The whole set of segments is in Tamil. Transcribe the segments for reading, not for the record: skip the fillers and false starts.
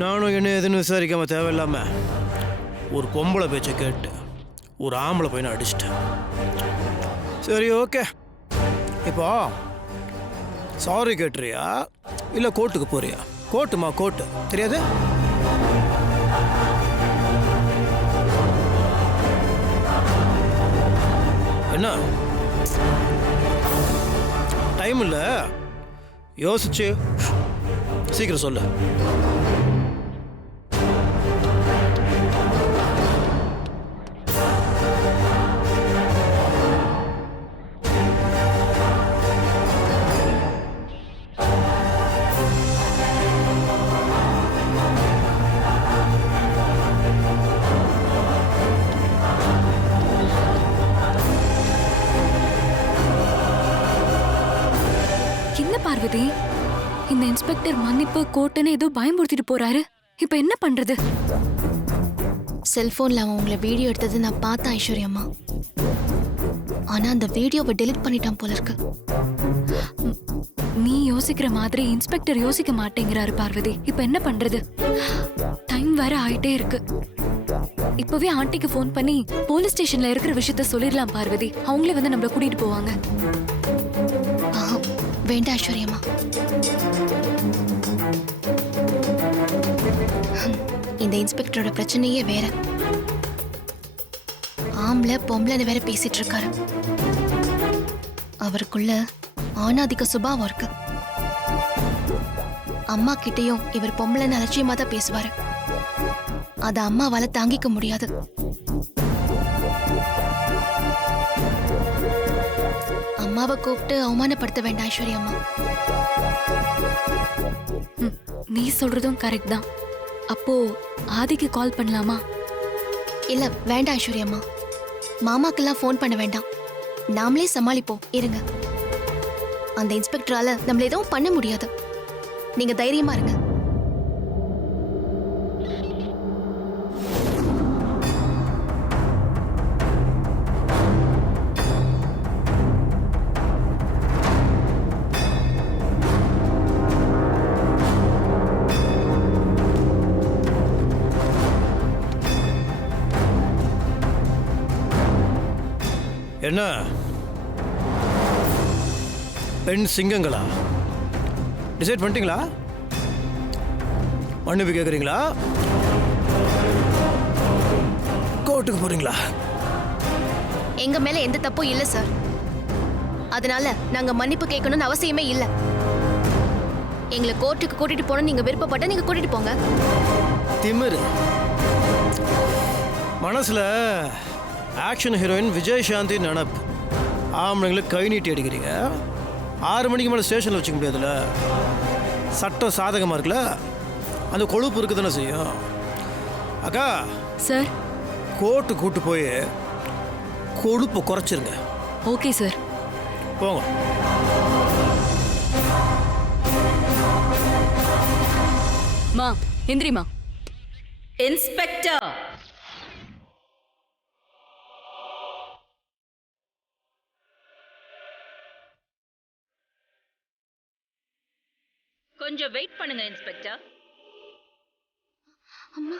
நானும் என்ன எதுன்னு விசாரிக்காமல் தேவையில்லாமல் ஒரு பொம்பளை பேச்சை கேட்டு ஒரு ஆம்பளை பையனை அடிச்சிட்டேன். சரி, ஓகே. இப்போ சாரி கேட்டுறியா இல்லை கோர்ட்டுக்கு போறியா? கோர்ட்டுமா, கோர்ட்டு தெரியாது? என்ன டைம் இல்லை, யோசிச்சு சீக்கிரம் சொல்லு. பார்வதி, இந்த இன்ஸ்பெக்டர் மன்னிப்பு கோர்ட்டுன்னு ஏதோ பயமுறுத்திட்டு போறாரு. இப்ப என்ன பண்றது? செல்போன்ல அவன் உங்களை வீடியோ எடுத்தது நான் பார்த்தேன் ஐஸ்வர்யம்மா. ஆனா அந்த வீடியோவை டெலிட் பண்ணிட்டான் போல இருக்கு. நீ யோசிக்கிற மாதிரி இன்ஸ்பெக்டர் யோசிக்க மாட்டேங்கிறாரு பார்வதி. இப்ப என்ன பண்றது? டைம் வேற ஆயிட்டே இருக்கு. இப்பவே ஆண்டிக்கு ஃபோன் பண்ணி போலீஸ் ஸ்டேஷன்ல இருக்கிற விஷயத்த சொல்லிடலாம் பார்வதி. அவங்களே வந்து நம்மள கூட்டிட்டு போவாங்க. வேண்டாம் ஐஸ்வர்யம்மா. இந்த இன்ஸ்பெக்டரோட பிரச்சனையே வேற. ஆம்பளை பொம்பளைன்னு வேற பேசிட்டு இருக்காரு. அவருக்குள்ள ஆணாதிக்க சுபாவம் இருக்கு. அம்மா கிட்டயும் இவர் பொம்பளைன்னு அலட்சியமா தான் பேசுவாரு. அத அம்மாவால தாங்கிக்க முடியாது. அம்மாவை கூப்பிட்டு அவமானப்படுத்த வேண்டாம் ஐஸ்வர்யம்மா. நீ சொல்றதும் கரெக்ட் தான். அப்போ ஆதிக்கு கால் பண்ணலாமா? இல்ல வேண்டாம் ஐஸ்வர்யம்மா. மாமாக்கெல்லாம் ஃபோன் பண்ண வேண்டாம். நாமளே சமாளிப்போம். இருங்க, அந்த இன்ஸ்பெக்டரால நம்மள எதுவும் பண்ண முடியாது. நீங்க தைரியமா இருங்க. என்ன பெண் சிங்கங்களா? டிசைட் பண்ணிட்டீங்களா? மன்னிப்பு கேட்குறீங்களா? கோர்ட்டுக்கு போறீங்களா? எங்க மேல எந்த தப்பும் இல்ல சார். அதனால நாங்க மன்னிப்பு கேட்கணும்னு அவசியமே இல்ல. எங்களை கோர்ட்டுக்கு கூட்டிட்டு போன நீங்க விருப்பப்பட்ட நீங்க கூட்டிட்டு போங்க. திமிரு மனசுல ஆக்ஷன் ஹீரோயின் விஜய் சாந்தி நினப்பு. ஆம்பளைங்களுக்கு கை நீட்டி அடிக்கிறீங்க. 6 மணிக்கு மேலே ஸ்டேஷனில் வச்சுக்க முடியாதுல்ல. சட்டம் சாதகமாக இருக்குல்ல, அந்த கொழுப்பு இருக்கு தானே செய்யும். அக்கா சார், கோர்ட்டு கூட்டு போய் கொழுப்பை குறைச்சிருங்க. ஓகே சார், போங்க. மா எந்திரிமா. இன்ஸ்பெக்டர், கொஞ்சம் வெயிட் பண்ணுங்க இன்ஸ்பெக்டர். அம்மா,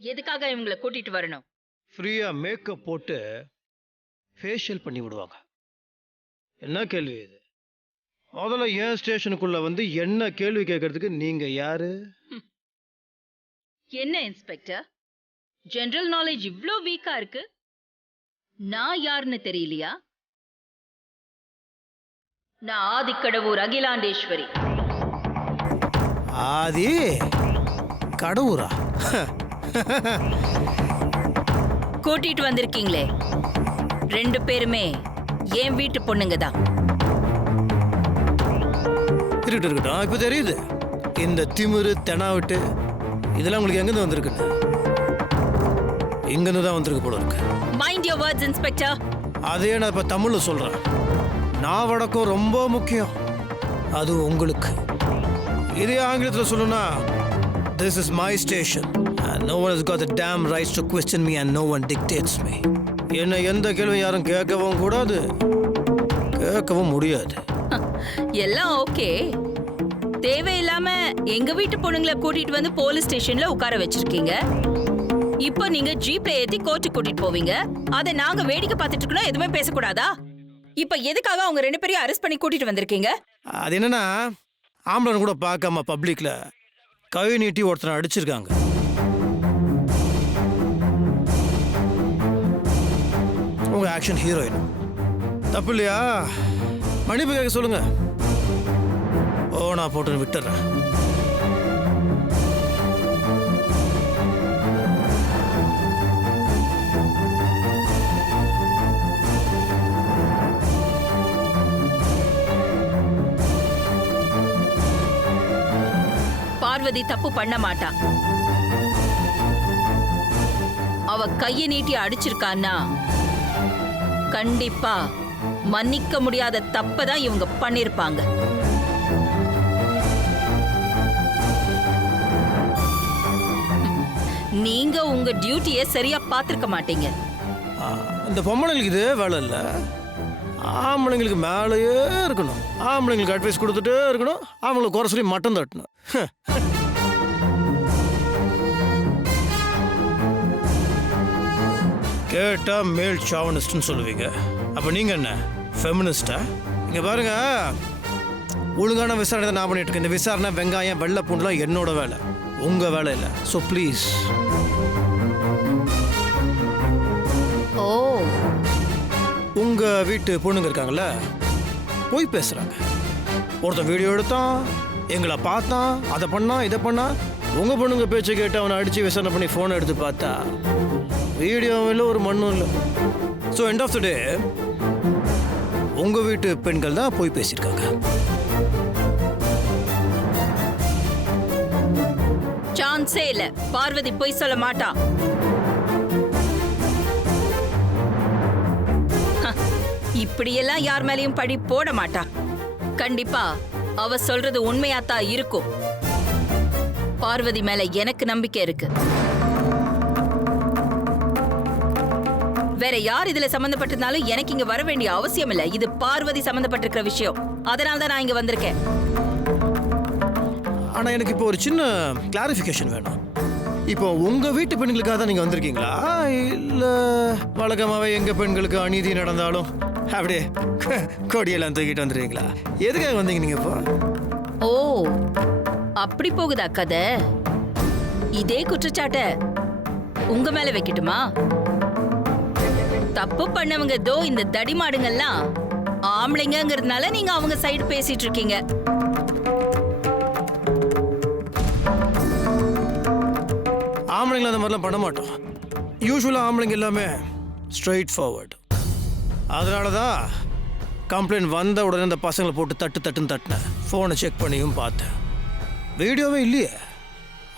எதுக்காக இவங்களை கூட்டிட்டு வரணும்? ஃப்ரீயா மேக்கப் போட்டு ஃபேஷியல் பண்ணி விடுவாங்க. என்ன கேள்வி இது? முதல்ல ஏன் ஸ்டேஷனுக்குள்ள வந்து என்ன கேள்வி கேட்கறதுக்கு நீங்க யாரு? என்ன இன்ஸ்பெக்டர், ஜெனரல் நாலேஜ் இவ்ளோ வீக்கா இருக்கு? நான் யாருன்னு தெரியலையா? நான் ஆதிக்கடவூர் அகிலாண்டேஸ்வரி. ஆதி கடவுரா? கூட்டிட்டு வந்திருக்கீங்களே 2 பேருமே என் வீட்டு பொண்ணுங்க தான். இருக்கட்டும், இப்ப தெரியுது இந்த திமிரு தெனாவிட்டு இதெல்லாம் உங்களுக்கு எங்கிருந்து வந்திருக்குன்னு. இங்கிருந்து தான் வந்திருக்கு போல இருக்கு. Mind your words inspector. அதே நான் இப்ப தமிழ்ல சொல்றேன். நான் வடக்கம் ரொம்ப முக்கியம். அது உங்களுக்கு இதே ஆங்கிலத்தில் சொல்லணும்னா this is my station and no one has got the damn rights to question me and no one dictates me. என்ன எந்த கேள்வி யாரும் கேட்கவும் கூடாது, கேட்கவும் முடியாது. எல்லாம் ஓகே. தேவையில்லாம எங்க வீட்டு பொண்ணுங்களை கூட்டிட்டு வந்து போலீஸ் ஸ்டேஷன்ல உட்கார வச்சிருக்கீங்க. இப்போ நீங்க ஜீப்ல ஏத்தி கோர்ட்டுக்கு கூட்டிட்டு போவீங்க. அதை நாங்க வேடிக்கை பார்த்துட்டு இருக்கணும், எதுவுமே பேசக்கூடாதா? இப்ப எதுக்காக அவங்க 2 பேரையும் அரெஸ்ட் பண்ணி கூட்டிட்டு வந்திருக்கீங்க? அது என்னன்னா, ஆம்பளை கூட பார்க்காம பப்ளிக்ல கை நீட்டி ஒருத்தனை அடிச்சிருக்காங்க. உங்க ஆக்ஷன் ஹீரோயின் தப்பு இல்லையா? மன்னிப்பு கேட்க சொல்லுங்க. நான் போட்டு விட்டுறேன். பார்வதி தப்பு பண்ண மாட்டா. அவ கையை நீட்டி அடிச்சிருக்கான்னா கண்டிப்பா மன்னிக்க முடியாத தப்பதான் இவங்க பண்ணிருப்பாங்க. நீங்க உங்க டியூட்டியை சரியா பார்த்திருக்க மாட்டீங்க. இந்த பொம்பளைங்களுக்கு இதே வேலை இல்லை, ஆம்பளைங்களுக்கு மேலேயே இருக்கணும், ஆம்பளைங்களுக்கு அட்வைஸ் கொடுத்துட்டே இருக்கணும், அவங்களுக்கு குறை சொல்லி மட்டம் தட்டணும். கேட்டா மேல் சாவனிஸ்ட்னு சொல்லுவீங்க, அப்ப நீங்க என்ன ஃபெமினிஸ்டா? இங்க பாருங்க, ஒழுங்கான விசாரணை தான் நான் பண்ணிட்டு இருக்கேன். இந்த விசாரணை வெங்காயம் வெள்ளை பூண்டுலாம் என்னோட வேலை, உங்க வேலை இல்லை. So please. ஓ, உங்க வீட்டு பொண்ணுங்க இருக்காங்கல்ல, போய் பேசுறாங்க. ஒருத்தன் வீடியோ எடுத்தான், எங்களை பார்த்தான், அதை பண்ணா இதை பண்ணா. உங்க பொண்ணுங்க பேச்சை கேட்டு அவனை அடிச்சு விசாரணை பண்ணி போனை எடுத்து பார்த்தா வீடியோவும் இல்லை, ஒரு மண்ணும் இல்லை. ஸோ எண்ட் ஆஃப் த டே உங்க வீட்டு பெண்கள் தான் போய் பேசியிருக்காங்க. சான்ஸே இல்ல. பார்வதி போய் சொல்ல மாட்டா. இப்படியெல்லாம் யார் மேலயும் பழி போட மாட்டா. கண்டிப்பா அவ சொல்றது உண்மையாத்தான் இருக்கும். பார்வதி மேல எனக்கு நம்பிக்கை இருக்கு. வேற யார் இதுல சம்பந்தப்பட்டிருந்தாலும் எனக்கு இங்க வர வேண்டிய அவசியம் இல்ல. இது பார்வதி சம்பந்தப்பட்டிருக்கிற விஷயம், அதனால தான் நான் இங்க வந்திருக்கேன். ஆனா எனக்கு இப்போ ஒரு சின்ன கிளாரிஃபிகேஷன் வேணும். இப்போ உங்க வீட்டு பெண்களுக்காக தான் நீங்க வந்திருக்கீங்களா, இல்ல வழக்கமாவே எங்க பெண்களுக்கு அநீதி நடந்தாலும் அப்படியே கொடியெல்லாம் தூக்கிட்டு வந்துருக்கீங்களா? எதுக்காக வந்தீங்க நீங்க இப்போ? ஓ, அப்படி போகுதா கதை? இதே குற்றச்சாட்ட உங்க மேல வைக்கட்டுமா? தப்பு பண்ணவங்க தோ இந்த தடிமாடுங்கெல்லாம் ஆம்பளைங்கிறதுனால நீங்க அவங்க சைடு பேசிட்டு இருக்கீங்க. ஆம்பளைங்களை அந்த மாதிரிலாம் பண்ண மாட்டோம். யூஸ்வலாக ஆம்பளைங்க எல்லாமே ஸ்ட்ரெயிட் ஃபார்வர்டு. அதனால தான் கம்ப்ளைண்ட் வந்த உடனே அந்த பசங்களை போட்டு தட்டுன்னு தட்டினேன். ஃபோனை செக் பண்ணியும் பார்த்தேன், வீடியோவே இல்லையே.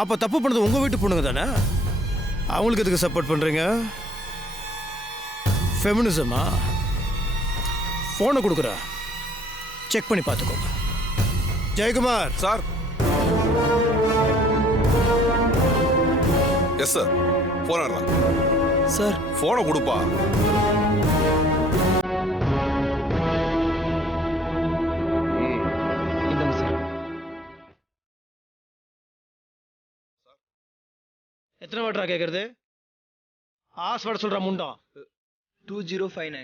அப்போ தப்பு பண்ணது உங்கள் வீட்டு பொண்ணுங்க தானே, அவங்களுக்கு எதுக்கு சப்போர்ட் பண்ணுறீங்க? ஃபெமினிசமா? ஃபோனை கொடுக்குற, செக் பண்ணி பார்த்துக்கோங்க. Jayakumar sir. Yes sir. Phone ஆடுறா சார். போனை கொடுப்பா. எத்தனை வாட்டரா கேட்கறது? ஆஸ்வாட சொல்ற முண்டா. 2059.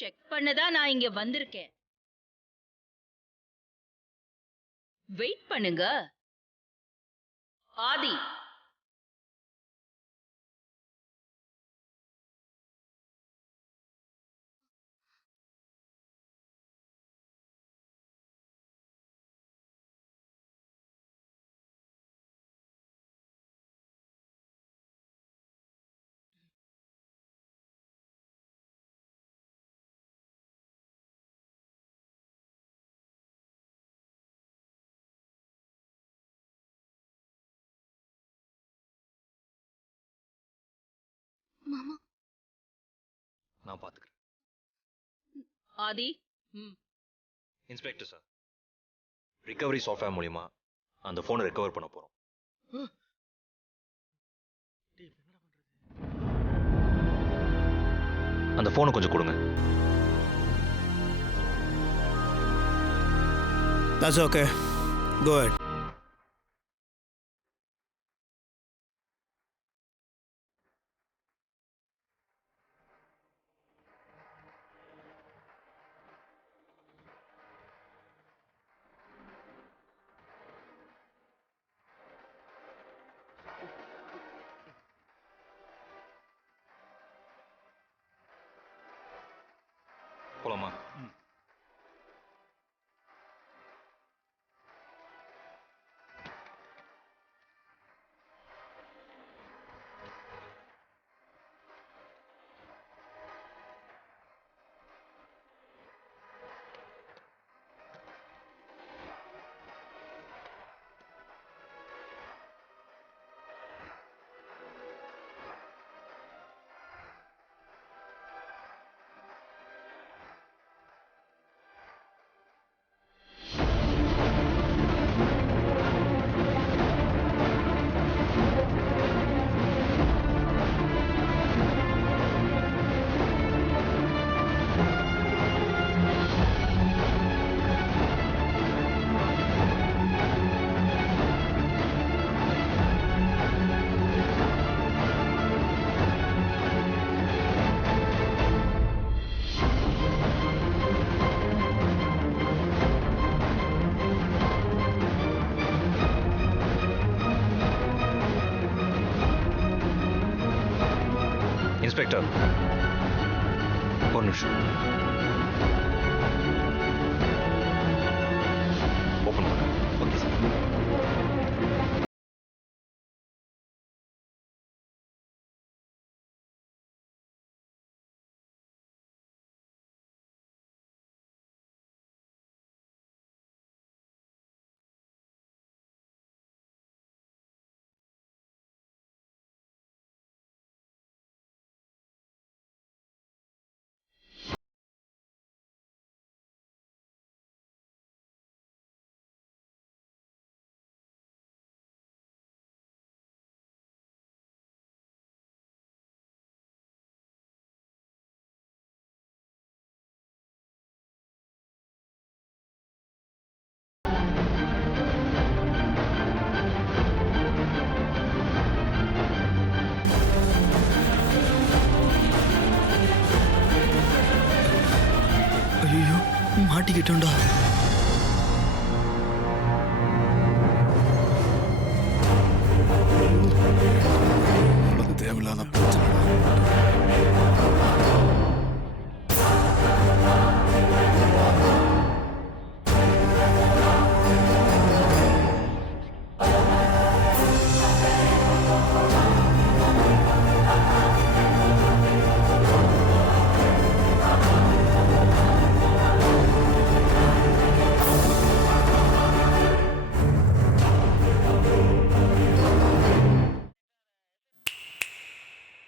செக் பண்ணதான் நான் இங்க வந்திருக்கேன். வெயிட் பண்ணுங்க. ஆதி, மாமா நான் பார்த்துக்கிறேன். ஆதி இன்ஸ்பெக்டர் சார், ரிகவரி சாஃப்ட்வேர் மூலிமா அந்த ஃபோனை ரெக்கவர் பண்ண போகிறோம். அந்த ஃபோனை கொஞ்சம் கொடுங்க. That's okay. Go ahead. போலாமா? இன்ஸ்பெக்டர், ஒரு நிமிஷம். ஓப்பன் பண்ண. Okay sir. ஐயோ, மாட்டிக்கிட்டோம்டா. தேவையில்லாத பிரச்சனை.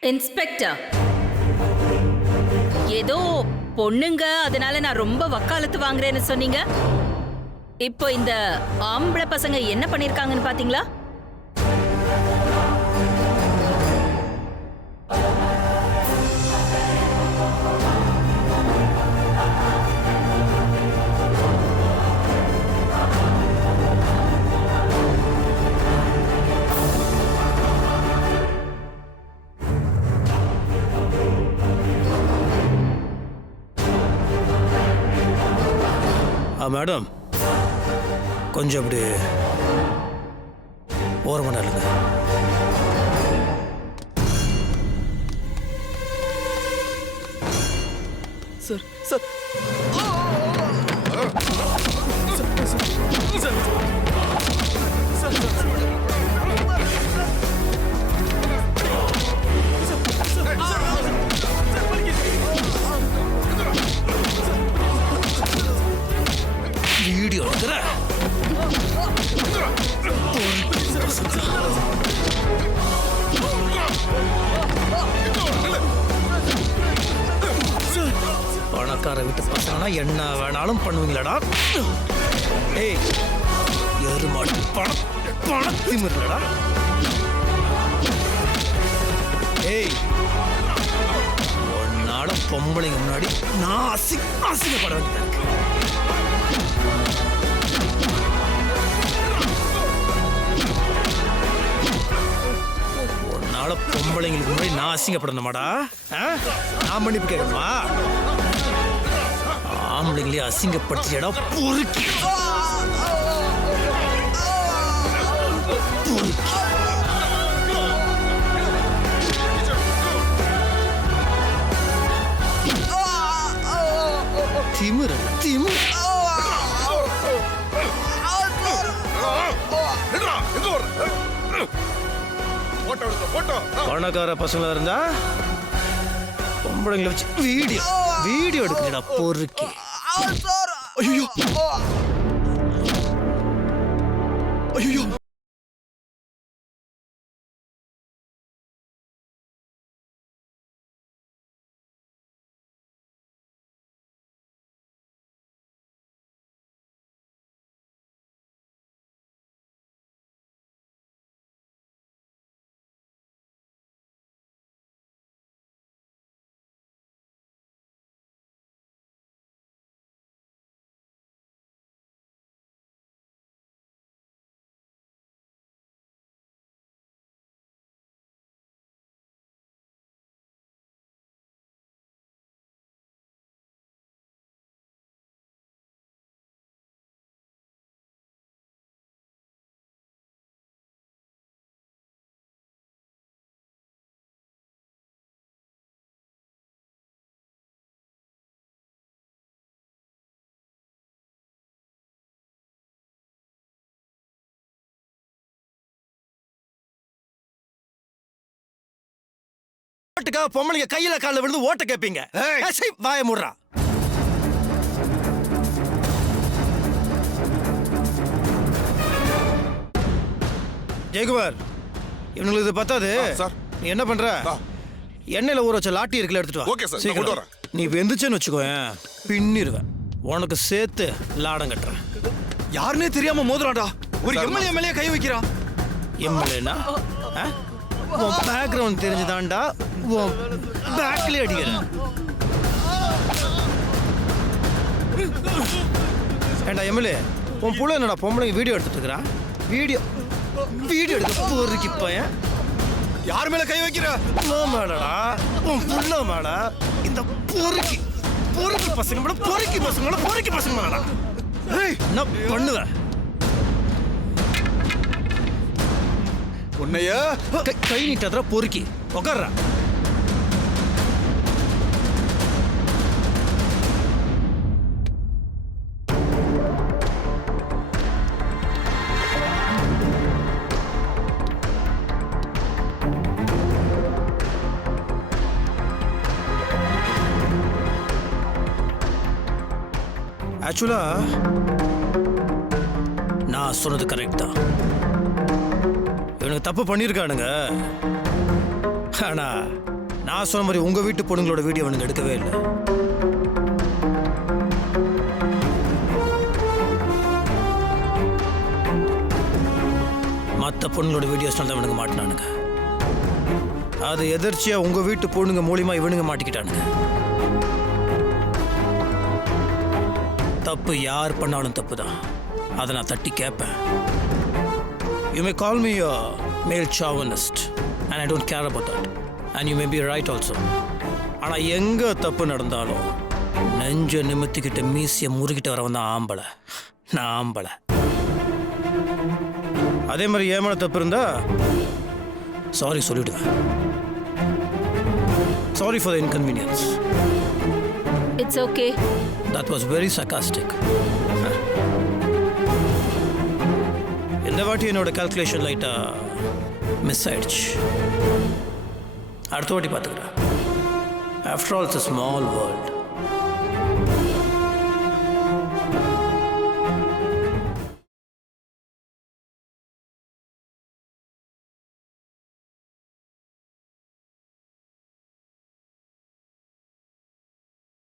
இன்ஸ்பெக்டர், ஏதோ பொண்ணுங்க அதனால நான் ரொம்ப வக்காலத்து வாங்குறேன்னு சொன்னீங்க. இப்போ இந்த ஆம்பளை பசங்க என்ன பண்ணிருக்காங்கன்னு பாத்தீங்களா? மேடம், கொஞ்சம் அப்படி ஓரமாக நல்லது. சார் சார் வீடியோ எடுக்கிற இல்ல பணக்கார வீட்டு பசங்கன்னா என்ன வேணாலும் பண்ணுவீங்களடா. ஏய் எருமாடு பணத்திமிருலடா. ஏய் உன்னால பொம்பளைங்க முன்னாடி நான் அசிங்கப்பட வேண்டியதா இருக்கு. உன்னால பொம்பளைங்களுக்கு முன்னாடி நான் அசிங்கப்படணுமாடா? நான் மன்னிப்பு கேட்கணுமா? ஆம்பளைங்களே அசிங்கப்படுத்தியடா பொறுக்கி. திமிரு திமிரு. பணக்கார பசங்களா இருந்தா பொம்பளைங்களை வச்சு வீடியோ எடுக்கிறடா பொறுக்கி. ஐயோ ஐயோ ஓட்டுக்காக பொம்பளைங்க கையில காலில் விழுந்து ஓட்ட கேட்பீங்க. வாய மூடுறா. ஜெயக்குமார் இவனுங்களுக்கு இது பத்தாது. நீ என்ன பண்ற? எண்ணெயில ஊற வச்ச லாட்டி இருக்குல்ல, எடுத்துட்டு வா. ஓகே சார், சீக்கிரம். கொண்டு வரேன். நீ வெந்துச்சேன்னு வச்சுக்கோயேன், பின்னிருவேன். உனக்கு சேர்த்து லாடம் கட்டுறேன். யாருன்னே தெரியாம மோதுறாடா. ஒரு எம்எல்ஏ மேலே கை வைக்கிறா. எம்எல்ஏனா உன் பேக்ரவுண்ட் தெரிஞ்சுதான்டா உன் பேக்லயே அடிக்கிறேன். ஏண்டா எம்எல்ஏ, உன் புள்ள என்னடா பொம்பளைங்க வீடியோ எடுத்துட்டு இருக்கிறான்? வீடியோ எடுக்க பொறுக்கி பையன். யார் மேல கை வைக்கிற? மேடா உன் புள்ள மேடா. இந்த பொறுக்கி பசங்க பொறுக்கி பசங்க மேடா. என்ன பண்ணுவேன் உன்னைய கை நீட்டதுல பொறுக்கி உக்கார்றா. ஆக்சுவலா நான் சொன்னது கரெக்ட் தான். இவனுக்கு தப்பு பண்ணியிருக்கானுங்க. ஆனா நான் சொன்ன மாதிரி உங்க வீட்டு பொண்ணுங்களோட வீடியோ அவனுக்கு எடுக்கவே இல்லை. மற்ற பொண்ணுங்களோட வீடியோஸ்னால தான் இவனுக்கு மாட்டினானுங்க. அது எதிர்ச்சியா உங்க வீட்டு பொண்ணுங்க மூலியமா இவனுங்க மாட்டிக்கிட்டானுங்க. தப்பு யார் பண்ணாலும் தப்பு தான். அதை நான் தட்டி கேட்பேன். You may call me a male chauvinist and I don't care about that. And you may be right also. ஆனால் எங்கே தப்பு நடந்தாலும் நெஞ்ச நிமித்திக்கிட்டு மீசியை முறுக்கிட்டு வரவன் தான் ஆம்பளை. நான் ஆம்பளை. அதே மாதிரி ஏமான தப்பு இருந்தா சாரி சொல்லிடுவேன். Sorry for the inconvenience. It's okay. That was very sarcastic. இந்த வாட்டி என்னோட கால்குலேஷன் லைட்டா மிஸ் ஆயிடுச்சு. அடுத்த வாட்டி பார்த்துக்கிறேன். After all it's a small world.